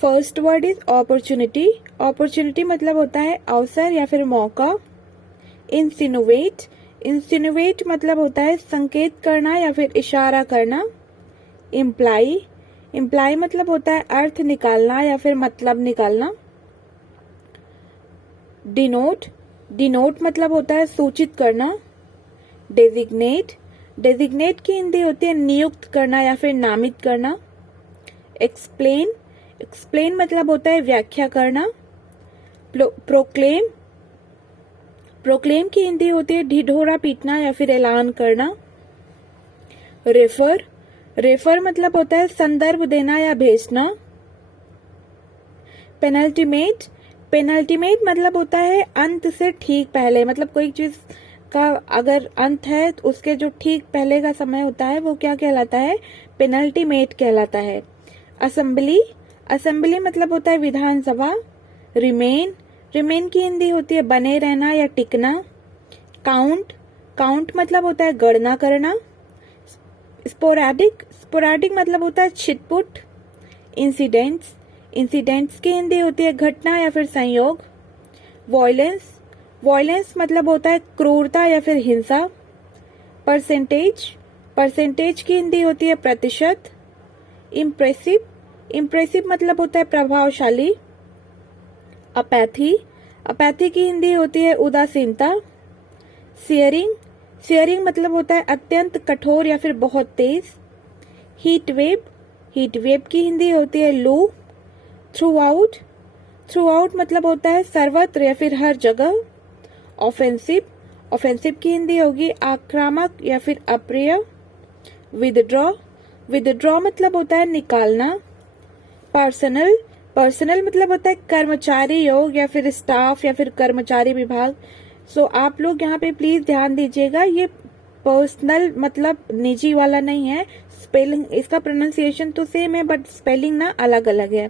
First word is opportunity. Opportunity मतलब होता है अवसर या फिर मौका। इंसिनुएट, इंसिनुएट मतलब होता है संकेत करना या फिर इशारा करना। इम्प्लाई, इम्प्लाई मतलब होता है अर्थ निकालना या फिर मतलब निकालना। डिनोट, डिनोट मतलब होता है सूचित करना। डेजिग्नेट, डेजिग्नेट की हिंदी होती है नियुक्त करना या फिर नामित करना। एक्सप्लेन, एक्सप्लेन मतलब होता है व्याख्या करना। प्रोक्लेम, प्रोक्लेम की हिंदी होती है ढिढोरा पीटना या फिर ऐलान करना। रेफर, रेफर मतलब होता है संदर्भ देना या भेजना। पेनल्टीमेट, पेनल्टीमेट मतलब होता है अंत से ठीक पहले, मतलब कोई चीज का अगर अंत है तो उसके जो ठीक पहले का समय होता है वो क्या कहलाता है? पेनल्टीमेट कहलाता है। असेंबली, असेंबली मतलब होता है विधानसभा। रिमेन, रिमेन की हिंदी होती है बने रहना या टिकना। काउंट, काउंट मतलब होता है गणना करना। स्पोरैडिक, स्पोरैडिक मतलब होता है छिटपुट। इंसिडेंट्स, इंसिडेंट्स की हिंदी होती है घटना या फिर संयोग। वॉयलेंस, वॉयलेंस मतलब होता है क्रूरता या फिर हिंसा। परसेंटेज, परसेंटेज की हिंदी होती है प्रतिशत। इम्प्रेसिव, इम्प्रेसिव मतलब होता है प्रभावशाली। अपैथी, अपैथी की हिंदी होती है उदासीनता। सियरिंग, सियरिंग मतलब होता है अत्यंत कठोर या फिर बहुत तेज। हीट वेव, हीट वेव की हिंदी होती है लू। थ्रू आउट, थ्रू आउट मतलब होता है सर्वत्र या फिर हर जगह। ऑफेंसिव, ऑफेंसिव की हिंदी होगी आक्रामक या फिर अप्रिय। विदड्रॉ, विदड्रॉ मतलब होता है निकालना। पर्सनल, पर्सनल मतलब होता है कर्मचारी योग या फिर स्टाफ या फिर कर्मचारी विभाग। सो आप लोग यहाँ पे प्लीज ध्यान दीजिएगा, ये पर्सनल मतलब निजी वाला नहीं है। स्पेलिंग इसका प्रोनाउंसिएशन तो सेम है बट स्पेलिंग ना अलग अलग है।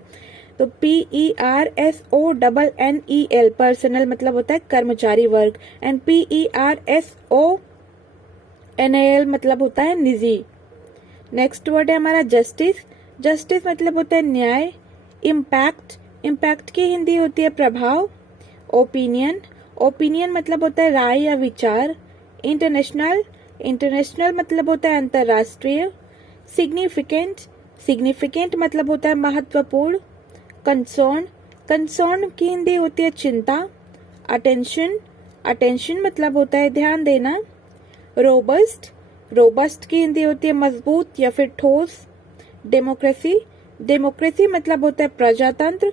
तो PERSONNEL पर्सनल मतलब होता है कर्मचारी वर्ग एंड PERSONAL मतलब होता है निजी। नेक्स्ट वर्ड है हमारा जस्टिस, जस्टिस मतलब होता है न्याय। इम्पैक्ट, इम्पैक्ट की हिंदी होती है प्रभाव। ओपिनियन, ओपिनियन मतलब होता है राय या विचार। इंटरनेशनल, इंटरनेशनल मतलब होता है अंतर्राष्ट्रीय। सिग्निफिकेंट, सिग्निफिकेंट मतलब होता है महत्वपूर्ण। कंसर्न, कंसर्न की हिंदी होती है चिंता। अटेंशन, अटेंशन मतलब होता है ध्यान देना। रोबस्ट, रोबस्ट की हिंदी होती है मजबूत या फिर ठोस। डेमोक्रेसी, डेमोक्रेसी मतलब होता है प्रजातंत्र।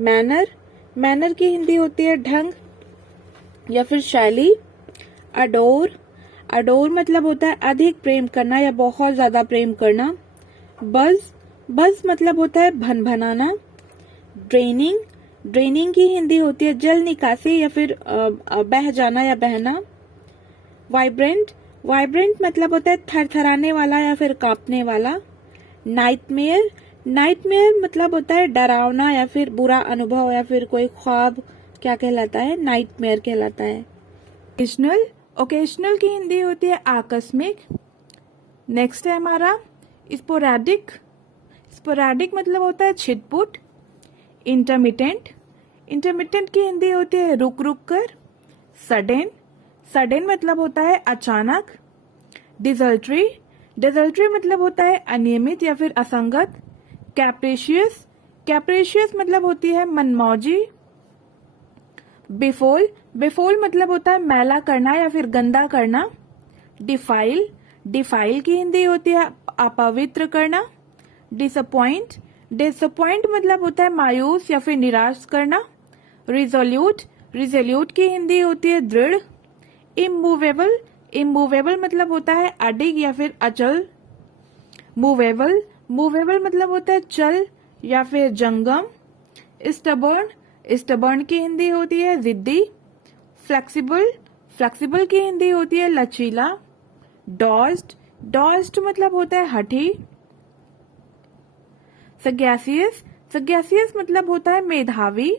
मैनर, मैनर की हिंदी होती है ढंग या फिर शैली। अडोर, अडोर मतलब होता है अधिक प्रेम करना या बहुत ज्यादा प्रेम करना। बज, बज मतलब होता है भनभनाना। ड्रेनिंग, ड्रेनिंग की हिंदी होती है जल निकासी या फिर बह जाना या बहना। वाइब्रेंट, वाइब्रेंट मतलब होता है थरथराने वाला या फिर कांपने वाला। नाइटमेयर, नाइटमेयर मतलब होता है डरावना या फिर बुरा अनुभव या फिर कोई ख्वाब क्या कहलाता है? नाइटमेयर कहलाता है। ओकेजनल, ओकेजनल की हिंदी होती है आकस्मिक। नेक्स्ट है हमारा स्पोरैडिक, स्पोरैडिक मतलब होता है छिटपुट। इंटरमिटेंट, इंटरमिटेंट की हिंदी होती है रुक रुक कर। सडन, सडन मतलब होता है अचानक। डिजल्ट्री, डिजल्ट्री मतलब होता है अनियमित या फिर असंगत। कैप्रेशियस, कैप्रेशियस मतलब होती है मनमौजी। बिफोल, बिफोल मतलब होता है मैला करना या फिर गंदा करना। डिफाइल, डिफाइल की हिंदी होती है अपवित्र करना। डिसअपॉइंट, डिसअपॉइंट मतलब होता है मायूस या फिर निराश करना। रिजोल्यूट, रिजोल्यूट की हिंदी होती है दृढ़। इमूवेबल, इमूवेबल मतलब होता है अडिग या फिर अचल। मूवेबल, मूवेबल मतलब होता है चल या फिर जंगम। स्टबर्न, स्टबर्न की हिंदी होती है जिद्दी। फ्लेक्सिबल, फ्लेक्सिबल की हिंदी होती है लचीला। डॉज्ड, डॉज्ड मतलब होता है हठी। सगैसियस, सगैसियस मतलब होता है मेधावी।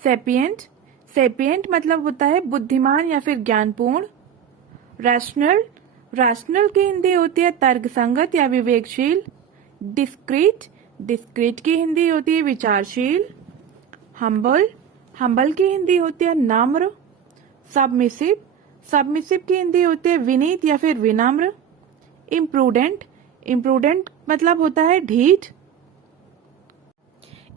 सेपिएंट, सेपिएंट मतलब होता है बुद्धिमान या फिर ज्ञानपूर्ण। रैशनल, रैशनल की हिंदी होती है तर्कसंगत या विवेकशील। डिस्क्रीट, डिस्क्रीट की हिंदी होती है विचारशील। हम्बल, हम्बल की हिंदी होती है नम्र। सबमिसिव, सबमिसिव की हिंदी होती है विनीत या फिर विनम्र। इम्प्रूडेंट, इम्प्रूडेंट मतलब होता है ढीठ।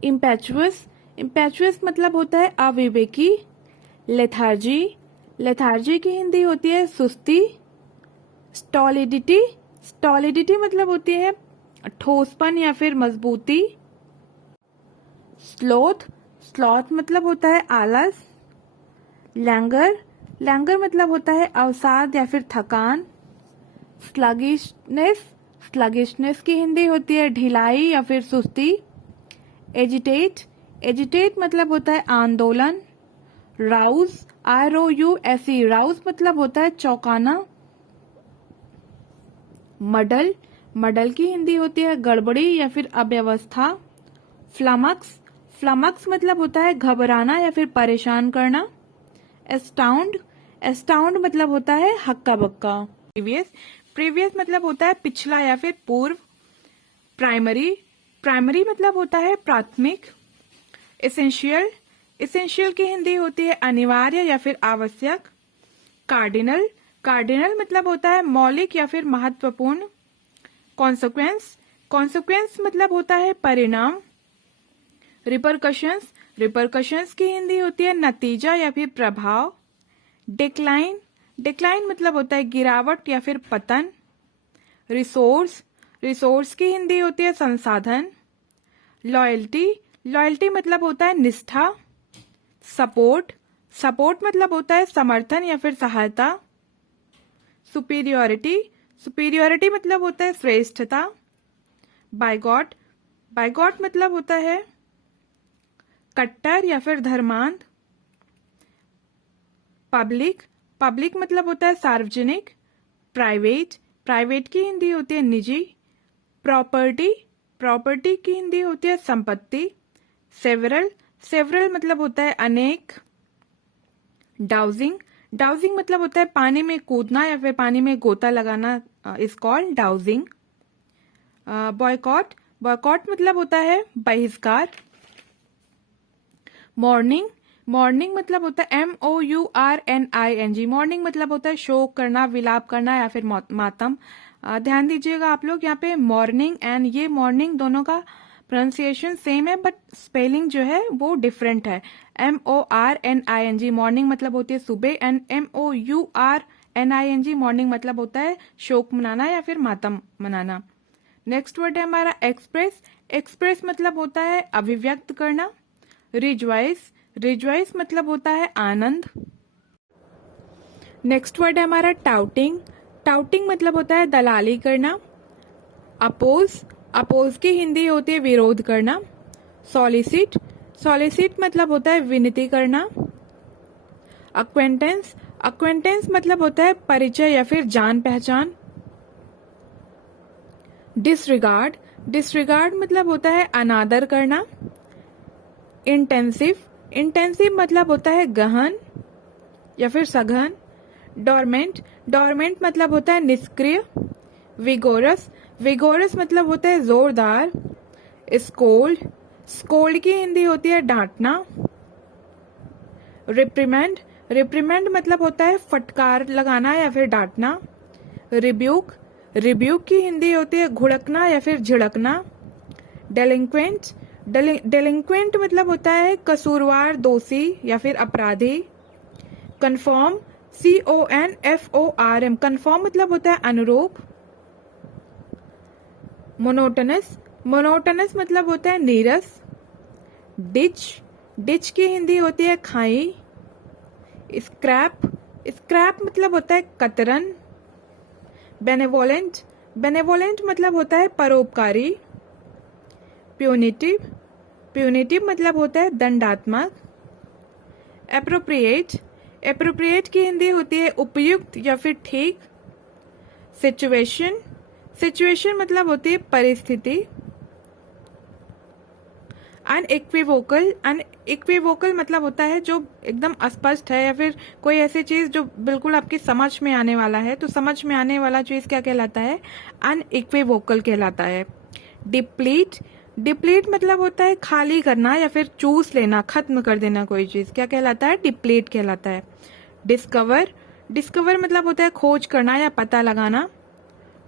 इम्पेचुअस, इम्पेचुअस मतलब होता है अविवेकी। लेथार्जी, लेथार्जी की हिंदी होती है सुस्ती। स्टॉलिडिटी, स्टॉलिडिटी मतलब होती है ठोसपन या फिर मजबूती। स्लोथ, स्लॉथ मतलब होता है आलस। लैंगर, लैंगर मतलब होता है अवसाद या फिर थकान। स्लगिशनेस, स्लगिशनेस की हिंदी होती है ढिलाई या फिर सुस्ती। एजिटेट, एजिटेट मतलब होता है आंदोलन। राउज, ROUSE, राउज मतलब होता है चौंकाना। मडल, मडल की हिंदी होती है गड़बड़ी या फिर अव्यवस्था। फ्लमक्स, फ्लमक्स मतलब होता है घबराना या फिर परेशान करना। एस्टाउंड, एस्टाउंड मतलब होता है हक्का बक्का। प्रीवियस, प्रीवियस मतलब होता है पिछला या फिर पूर्व। प्राइमरी, प्राइमरी मतलब होता है प्राथमिक। एसेंशियल, एसेंशियल की हिंदी होती है अनिवार्य या फिर आवश्यक। कार्डिनल, कार्डिनल मतलब होता है मौलिक या फिर महत्वपूर्ण। कॉन्सिक्वेंस, कॉन्सिक्वेंस मतलब होता है परिणाम। रिपरकशंस, रिपरकशंस की हिंदी होती है नतीजा या फिर प्रभाव। डिक्लाइन, डिक्लाइन मतलब होता है गिरावट या फिर पतन। रिसोर्स, रिसोर्स की हिंदी होती है संसाधन। लॉयल्टी, लॉयल्टी मतलब होता है निष्ठा। सपोर्ट, सपोर्ट मतलब होता है समर्थन या फिर सहायता। सुपीरियोरिटी, सुपीरियोरिटी मतलब होता है श्रेष्ठता। बाइगॉट, बाइगॉट मतलब होता है कट्टर या फिर धर्मांध। पब्लिक, पब्लिक मतलब होता है सार्वजनिक। प्राइवेट, प्राइवेट की हिंदी होती है निजी। प्रॉपर्टी, प्रॉपर्टी की हिंदी होती है संपत्ति। सेवरल, सेवरल मतलब होता है अनेक। डाउजिंग, डाउजिंग मतलब होता है पानी में कूदना या फिर पानी में गोता लगाना, is called dowsing. Boycott, boycott मतलब होता है बहिष्कार। मॉर्निंग, मॉर्निंग मतलब होता है MOURNING, मॉर्निंग मतलब होता है शोक करना, विलाप करना या फिर मातम। ध्यान दीजिएगा आप लोग, यहाँ पे मॉर्निंग एंड ये मॉर्निंग दोनों का प्रोनाउंसिएशन सेम है बट स्पेलिंग जो है वो डिफरेंट है। MORNING मॉर्निंग मतलब होती है सुबह एंड MOURNING मॉर्निंग मतलब होता है शोक मनाना या फिर मातम मनाना। नेक्स्ट वर्ड है हमारा एक्सप्रेस, एक्सप्रेस मतलब होता है अभिव्यक्त करना। रिजॉइस, रिजॉइस मतलब होता है आनंद। नेक्स्ट वर्ड है हमारा टाउटिंग, टाउटिंग मतलब होता है दलाली करना। अपोज, अपोज की हिंदी होती है विरोध करना। सॉलिसिट, सॉलिसिट मतलब होता है विनती करना। अक्वेंटेंस, अक्वेंटेंस मतलब होता है परिचय या फिर जान पहचान। डिसरिगार्ड, डिसरिगार्ड मतलब होता है अनादर करना। इंटेंसिव, इंटेंसिव मतलब होता है गहन या फिर सघन। डोरमेंट, डोरमेंट मतलब होता है निष्क्रिय। विगोरस, विगोरस मतलब होता है जोरदार। स्कोल्ड, स्कोल्ड की हिंदी होती है डांटना। रिप्रीमेंड, रिप्रीमेंड मतलब होता है फटकार लगाना या फिर डांटना। रिब्यूक, रिब्यूक की हिंदी होती है घुड़कना या फिर झिड़कना। डेलिंक्वेंट, डेलिंक्वेंट मतलब होता है कसूरवार, दोषी या फिर अपराधी। कन्फर्म, CONFORM, कन्फर्म मतलब होता है अनुरूप। मोनोटनस, मोनोटनस मतलब होता है नीरस। डिच, डिच की हिंदी होती है खाई। स्क्रैप, स्क्रैप मतलब होता है कतरन। बेनेवोलेंट, बेनेवोलेंट मतलब होता है परोपकारी। प्यूनिटिव, प्यूनिटिव मतलब होता है दंडात्मक। एप्रोप्रिएट, एप्रोप्रिएट की हिंदी होती है उपयुक्त या फिर ठीक। सिचुएशन, सिचुएशन मतलब होती है परिस्थिति। अनइक्विवोकल, अनइक्विवोकल मतलब होता है जो एकदम अस्पष्ट है या फिर कोई ऐसी चीज जो बिल्कुल आपकी समझ में आने वाला है, तो समझ में आने वाला चीज क्या कहलाता है? अनइक्विवोकल कहलाता है। डिप्लीट, डिप्लीट मतलब होता है खाली करना या फिर चूस लेना, खत्म कर देना कोई चीज, क्या कहलाता है? डिप्लीट कहलाता है। डिस्कवर, डिस्कवर मतलब होता है खोज करना या पता लगाना।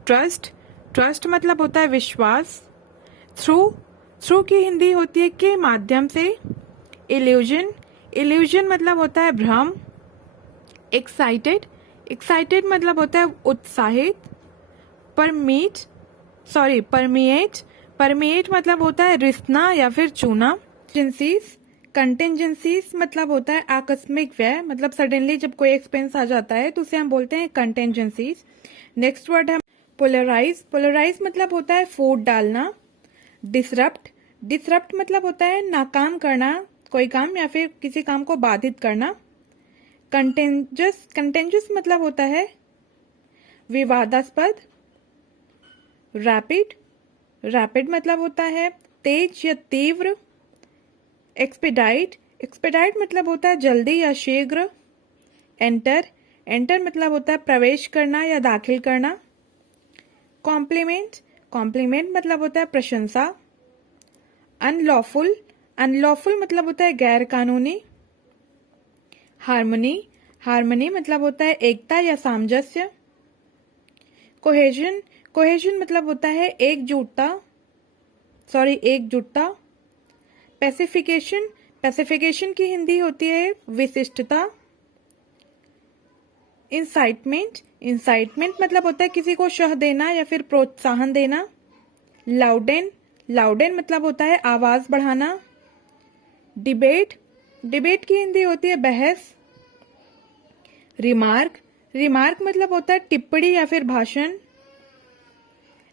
ट्रस्ट, ट्रस्ट मतलब होता है विश्वास। थ्रू, थ्रू की हिंदी होती है के माध्यम से। इल्यूजन, इल्यूजन मतलब होता है भ्रम। एक्साइटेड, एक्साइटेड मतलब होता है उत्साहित। परमीट, सॉरी परमिएट, परमिएट मतलब होता है रिसना या फिर चूना। कंटिजेंसीज, कंटिजेंसीज मतलब होता है आकस्मिक व्यय, मतलब सडनली जब कोई एक्सपेंस आ जाता है तो उसे हम बोलते हैं कंटिजेंसीज। नेक्स्ट वर्ड है पोलराइज, पोलराइज मतलब होता है फूट डालना। डिसरप्ट, डिसरप्ट मतलब होता है नाकाम करना कोई काम या फिर किसी काम को बाधित करना। कंटेंजस, कंटेंजस मतलब होता है विवादास्पद। रैपिड, रैपिड मतलब होता है तेज या तीव्र। एक्सपेडाइट, एक्सपेडाइट मतलब होता है जल्दी या शीघ्र। एंटर, एंटर मतलब होता है प्रवेश करना या दाखिल करना। कॉम्प्लीमेंट, कॉम्प्लीमेंट मतलब होता है प्रशंसा। अनलॉफुल, अनलॉफुल मतलब होता है गैर कानूनी। हार्मनी, हार्मनी मतलब होता है एकता या सामंजस्य। कोहेजन, कोहेजन मतलब होता है एकजुटता, सॉरी एकजुटता। पैसिफिकेशन, पैसिफिकेशन की हिंदी होती है विशिष्टता। इंसाइटमेंट, इंसाइटमेंट मतलब होता है किसी को शह देना या फिर प्रोत्साहन देना। लाउडेन, लाउडेन मतलब होता है आवाज बढ़ाना। डिबेट, डिबेट की हिंदी होती है बहस। रिमार्क, रिमार्क मतलब होता है टिप्पणी या फिर भाषण।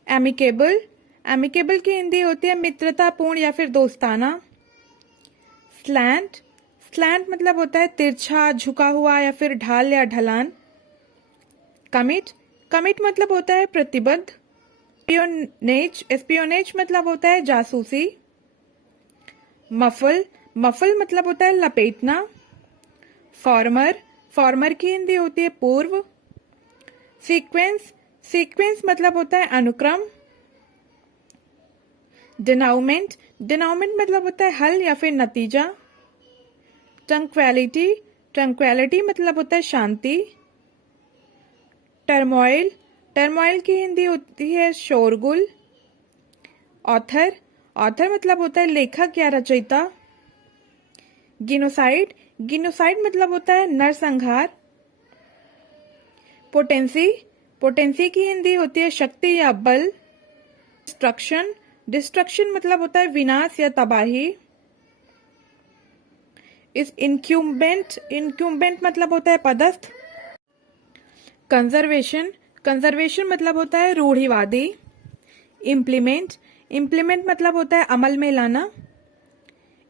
एमिकेबल, एमिकेबल की हिंदी होती है मित्रतापूर्ण या फिर दोस्ताना। स्लैंट, स्लैंट मतलब होता है तिरछा, झुका हुआ या फिर ढाल या ढलान। कमिट, कमिट मतलब होता है प्रतिबद्ध। एस्पियोनेज, एस्पियोनेज मतलब होता है जासूसी। मफल, मफल मतलब होता है लपेटना। फॉर्मर, फॉर्मर की हिंदी होती है पूर्व। सीक्वेंस, सीक्वेंस मतलब होता है अनुक्रम। डिनाउमेंट, डिनाउमेंट मतलब होता है हल या फिर नतीजा। ट्रंक्वैलिटी, ट्रंक्वैलिटी मतलब होता है शांति। टर्मोइल, टर्मोइल की हिंदी होती है शोरगुल। ऑथर, ऑथर मतलब होता है लेखक या रचयिता। गिनोसाइड, गिनोसाइड मतलब होता है नरसंहार। पोटेंसी, पोटेंसी की हिंदी होती है शक्ति या बल। डिस्ट्रक्शन, डिस्ट्रक्शन मतलब होता है विनाश या तबाही। इस इनक्यूम्बेंट, इनक्यूम्बेंट मतलब होता है पदस्थ। कंजर्वेशन, कंजर्वेशन मतलब होता है रूढ़िवादी। इम्प्लीमेंट, इम्प्लीमेंट मतलब होता है अमल में लाना।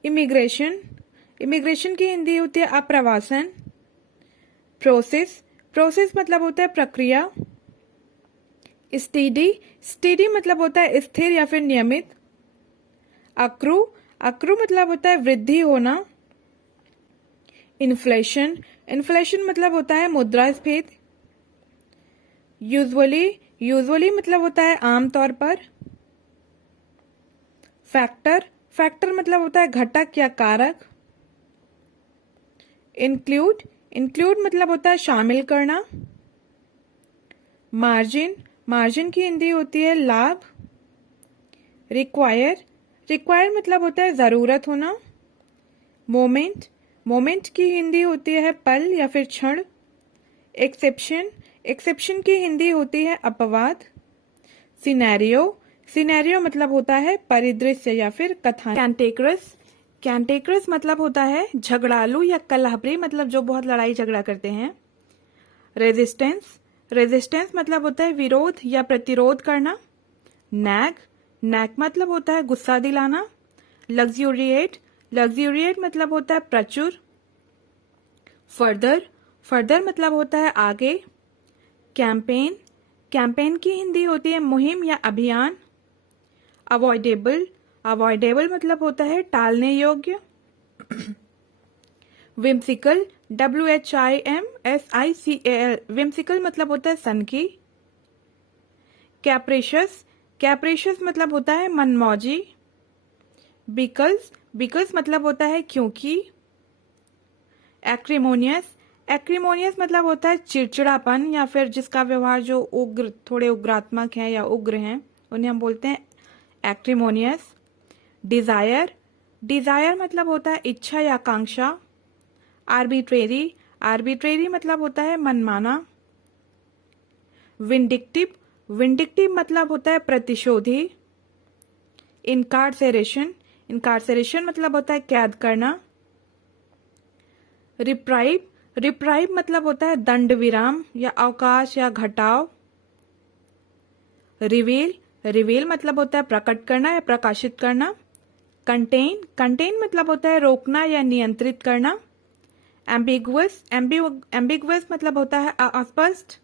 इमिग्रेशन, इमिग्रेशन की हिंदी होती है अप्रवासन। प्रोसेस, प्रोसेस मतलब होता है प्रक्रिया। स्टीडी, स्टीडी मतलब होता है स्थिर या फिर नियमित। अक्रू, अक्रू मतलब होता है वृद्धि होना। इन्फ्लेशन, इन्फ्लेशन मतलब होता है मुद्रास्फीति। यूजुअली, यूजुअली मतलब होता है आमतौर पर। फैक्टर, फैक्टर मतलब होता है घटक या कारक। इंक्लूड, इंक्लूड मतलब होता है शामिल करना। मार्जिन, मार्जिन की हिंदी होती है लाभ। रिक्वायर, रिक्वायर मतलब होता है जरूरत होना। मोमेंट, मोमेंट की हिंदी होती है पल या फिर क्षण। एक्सेप्शन, एक्सेप्शन की हिंदी होती है अपवाद। सिनेरियो, सिनेरियो मतलब होता है परिदृश्य या फिर कथा। कैंटेक्रस, कैंटेक्रस मतलब होता है झगड़ालू या कलहप्रिय, मतलब जो बहुत लड़ाई झगड़ा करते हैं। रेजिस्टेंस, रेजिस्टेंस मतलब होता है विरोध या प्रतिरोध करना। नैग, नैग मतलब होता है गुस्सा दिलाना। लग्जूरिएट, लग्जूरिएट मतलब होता है प्रचुर। फर्दर, फर्दर मतलब होता है आगे। कैंपेन, कैंपेन की हिंदी होती है मुहिम या अभियान। अवॉइडेबल, अवॉइडेबल मतलब होता है टालने योग्य। विम्सिकल, WHIMSICAL, विम्सिकल मतलब होता है सनकी। कैप्रिशियस, कैप्रिशियस मतलब होता है मनमौजी। बिकॉज, बिकॉज मतलब होता है क्योंकि। एक्रीमोनियस, एक्रीमोनियस मतलब होता है चिड़चिड़ापन या फिर जिसका व्यवहार जो उग्र, थोड़े उग्रात्मक है या उग्र हैं, उन्हें हम बोलते हैं एक्रीमोनियस। डिजायर, डिजायर मतलब होता है इच्छा या आकांक्षा। आर्बिट्रेरी, आर्बिट्रेरी मतलब होता है मनमाना। विंडिक्टिव, विंडिक्टिव मतलब होता है प्रतिशोधी। इनकार्सेरेशन, इनकार्सेरेशन मतलब होता है कैद करना। रिप्राइव, रिप्राइव मतलब होता है दंड विराम या अवकाश या घटाव। रिवील, रिवील मतलब होता है प्रकट करना या प्रकाशित करना। कंटेन, कंटेन मतलब होता है रोकना या नियंत्रित करना। एम्बिगुअस, एम्बिगुअस मतलब होता है अस्पष्ट।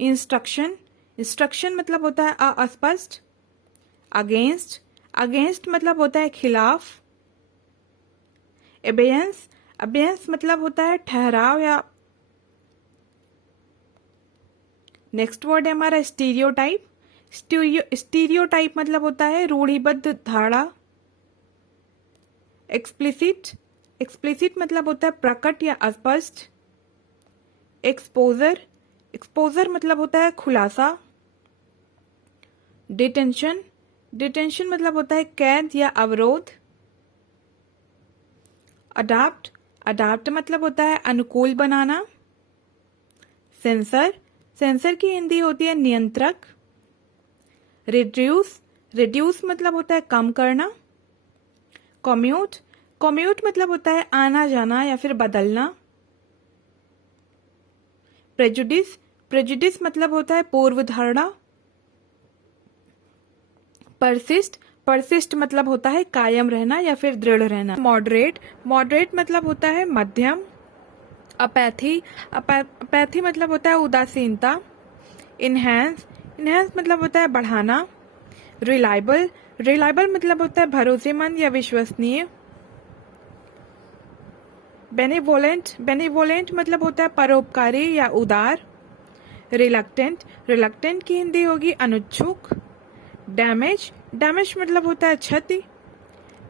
इंस्ट्रक्शन, इंस्ट्रक्शन मतलब होता है अस्पष्ट। अगेंस्ट, अगेंस्ट मतलब होता है खिलाफ। एबेयंस, अबेयंस मतलब होता है ठहराव या। नेक्स्ट वर्ड है हमारा स्टीरियोटाइप। स्टीरियोटाइप मतलब होता है रूढ़िबद्ध धारणा। एक्सप्लिसिट, एक्सप्लिसिट मतलब होता है प्रकट या अस्पष्ट। एक्सपोजर, एक्सपोजर मतलब होता है खुलासा। डिटेंशन, डिटेंशन मतलब होता है कैद या अवरोध। अडाप्ट, अडाप्ट मतलब होता है अनुकूल बनाना। सेंसर, सेंसर की हिंदी होती है नियंत्रक। रिड्यूस, रिड्यूस मतलब होता है कम करना। कम्यूट, कम्यूट मतलब होता है आना जाना या फिर बदलना। प्रेजुडिस, प्रेजुडिस मतलब होता है पूर्व धारणा। परसिस्ट, परसिस्ट मतलब होता है कायम रहना या फिर दृढ़ रहना। मॉडरेट, मॉडरेट मतलब होता है मध्यम। अपैथी, अपैथी मतलब होता है उदासीनता। इनहैंस, इनहैंस मतलब होता है बढ़ाना। रिलायबल, रिलायबल मतलब होता है भरोसेमंद या विश्वसनीय। बेनेवोलेंट, बेनेवोलेंट मतलब होता है परोपकारी या उदार। रिलक्टेंट, रिलक्टेंट की हिंदी होगी अनुच्छुक। डैमेज, डैमेज मतलब होता है क्षति।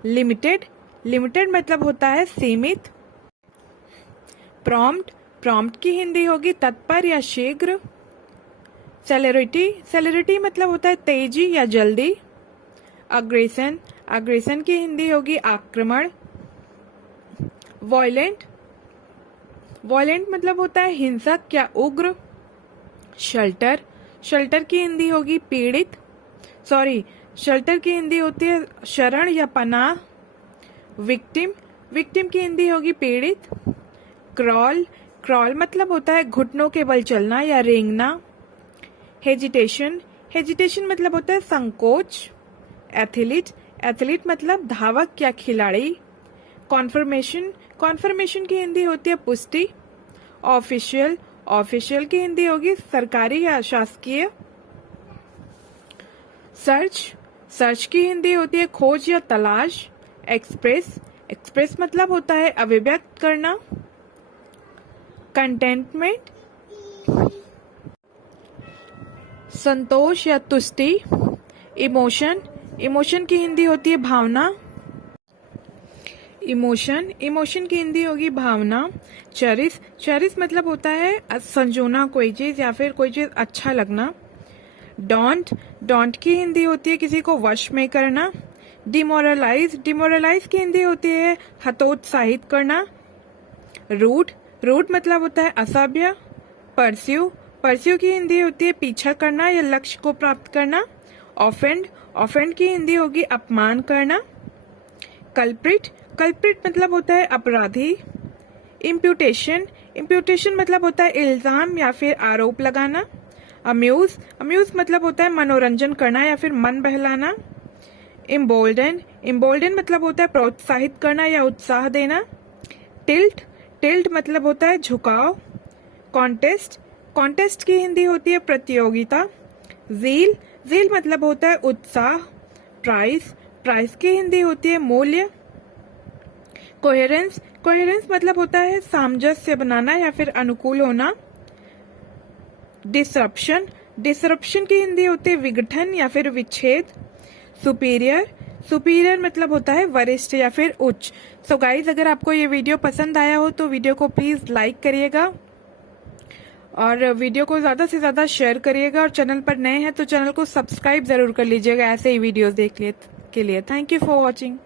लिमिटेड, लिमिटेड मतलब होता है सीमित। प्रॉम्प्ट, प्रॉम्प्ट की हिंदी होगी तत्पर या शीघ्र। सेलेरिटी, सेलेरिटी मतलब होता है तेजी या जल्दी। अग्रेशन, अग्रेशन की हिंदी होगी आक्रमण। वॉयलेंट, वॉयलेंट मतलब होता है हिंसक या उग्र। शेल्टर, शेल्टर की हिंदी होगी पीड़ित, सॉरी, शेल्टर की हिंदी होती है शरण या पनाह। विक्टिम, विक्टिम की हिंदी होगी पीड़ित। क्रॉल, क्रॉल मतलब होता है घुटनों के बल चलना या रेंगना। हेजिटेशन, हेजिटेशन मतलब होता है संकोच। एथलीट, एथलीट मतलब धावक या खिलाड़ी। कॉन्फर्मेशन, कॉन्फर्मेशन की हिंदी होती है पुष्टि। ऑफिशियल, ऑफिशियल की हिंदी होगी सरकारी या शासकीय। सर्च, सर्च की हिंदी होती है खोज या तलाश। एक्सप्रेस, एक्सप्रेस मतलब होता है अभिव्यक्त करना। कंटेंटमेंट, संतोष या तुष्टि। इमोशन, इमोशन की हिंदी होती है भावना। इमोशन, इमोशन की हिंदी होगी भावना। चेरिश, चेरिश मतलब होता है संजोना कोई चीज या फिर कोई चीज अच्छा लगना। डोंट, डोंट की हिंदी होती है किसी को वश में करना। डिमोरलाइज, डिमोरलाइज की हिंदी होती है हतोत्साहित करना। रूट, रूट मतलब होता है असभ्य। परस्यू, परस्यू की हिंदी होती है पीछा करना या लक्ष्य को प्राप्त करना। ऑफेंड, ऑफेंड की हिंदी होगी अपमान करना। कल्प्रिट, कल्प्रिट मतलब होता है अपराधी। इम्प्यूटेशन, इम्प्यूटेशन मतलब होता है इल्जाम या फिर आरोप लगाना। अम्यूज, अम्यूज मतलब होता है मनोरंजन करना या फिर मन बहलाना। इम्बोल्डन, इम्बोल्डन मतलब होता है प्रोत्साहित करना या उत्साह देना। टिल्ट, टिल्ट मतलब होता है झुकाव। कॉन्टेस्ट, कॉन्टेस्ट की हिंदी होती है प्रतियोगिता। जील, जील मतलब होता है उत्साह। प्राइस, प्राइस की हिंदी होती है मूल्य। कोहेरेंस, कोहेरेंस मतलब होता है सामंजस्य बनाना या फिर अनुकूल होना। डिसरप्शन, डिसरप्शन की हिंदी होती है विघटन या फिर विच्छेद। सुपीरियर, सुपीरियर मतलब होता है वरिष्ठ या फिर उच्च। सो गाइज, अगर आपको ये वीडियो पसंद आया हो तो वीडियो को प्लीज लाइक करिएगा और वीडियो को ज्यादा से ज्यादा शेयर करिएगा, और चैनल पर नए हैं तो चैनल को सब्सक्राइब जरूर कर लीजिएगा ऐसे ही वीडियोस के लिए। Thank you for watching.